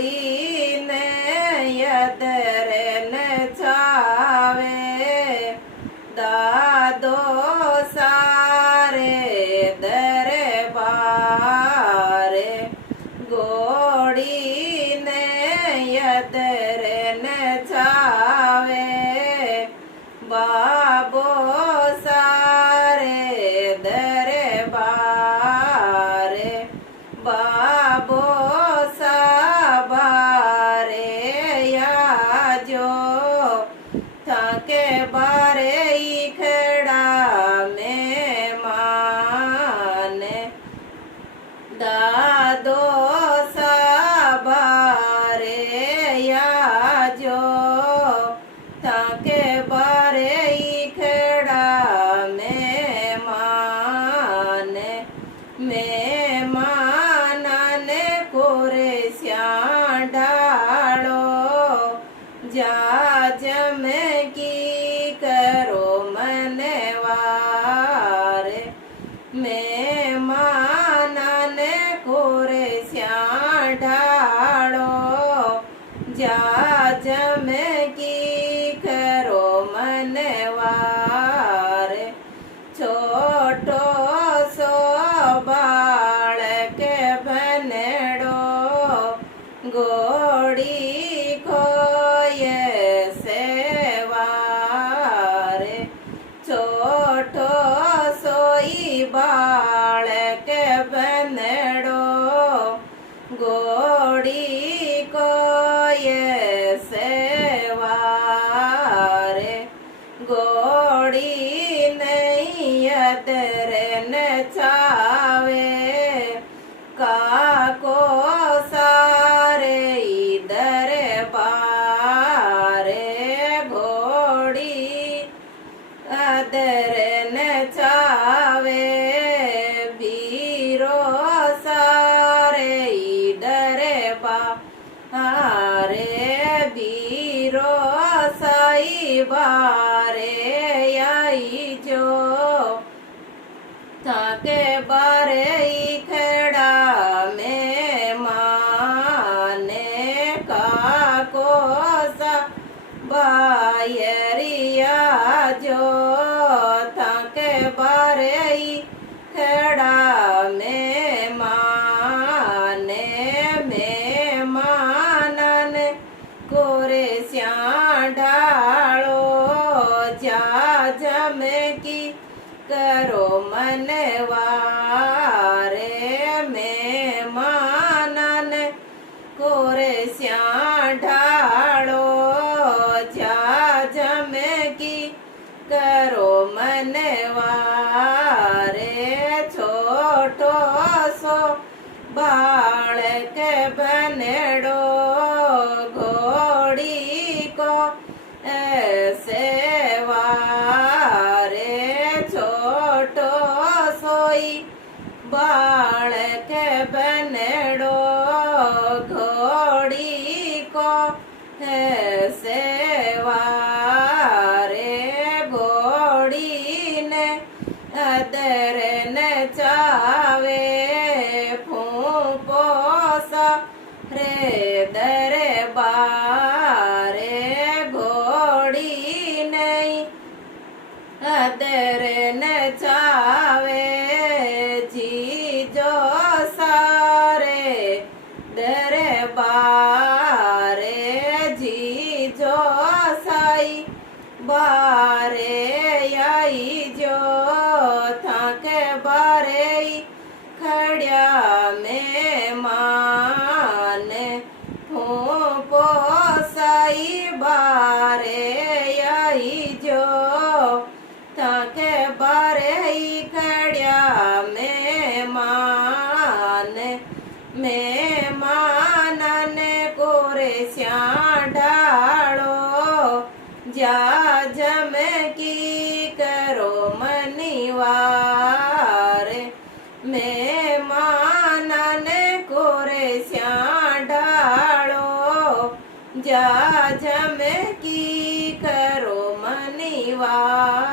ઘોડીને યદરે ને છાવે દાદો સારે દરબારે ઘોડીને યદરે ને છાવે બાબો સારે દરબારે બાબો સાબારે યાજો થાકે બારે ઈખડા મેમાને દાદો સાબારે યાજો થાકે બારે ઈખડા મેમાને મેમાનને કોરે શ્યા ઢાળો જા જમકી કરો મને વારે મેમાનને કોરે શ્યા ઢાળો જા જમકી કરો મને વારે છોટો સો બાળક ભનેડો ઘોડી ખોયે સેવારે છોટો સોઈ બાળક ભનેડો ઘોડી કોયે સેવારે ઘોડી નહીં યદરે ને છાવે કાકો સારે દરબારે ઘોડી અદરે ને છાવે બીરો સારે દરબારે બીરો સાઈ બારે આઈ જો થાકે બારે ઈખડા મેમાને કાકો સા બાયરિયા જો થાકે બારે ઈખડા મેમાને મેમાનને કોરે શ્યા ઢાળો જા જમકી કરો મને વારે મેમાનને કોરે શ્યા ઢાળો જા જમકી કરો મને વારે છોટો સો બાળક ભનેડો ઘોડી કો સેવારે છોટો સોઈ બાળક ભનેડો ઘોડી કો સેવારે ઘોડીને અદરે ને ચાવે ફૂંપો રે દરબારે ઘોડી નહીં અદરે ને ચાવે જીજો સારે દરબારે જીજો સાઈ બારે આઈ જો થાકે બારે ખડ્યા મેમાને ફૂંપો સાઈ બારે આઈ જો થાકે બારે ખડ્યા મેમાને મેમાનને કોરે શ્યા ઢાળો જા જમકી કરો મની વારે મેમાનને કોરે શ્યા ઢાળો જા જમકી કરો મની વાર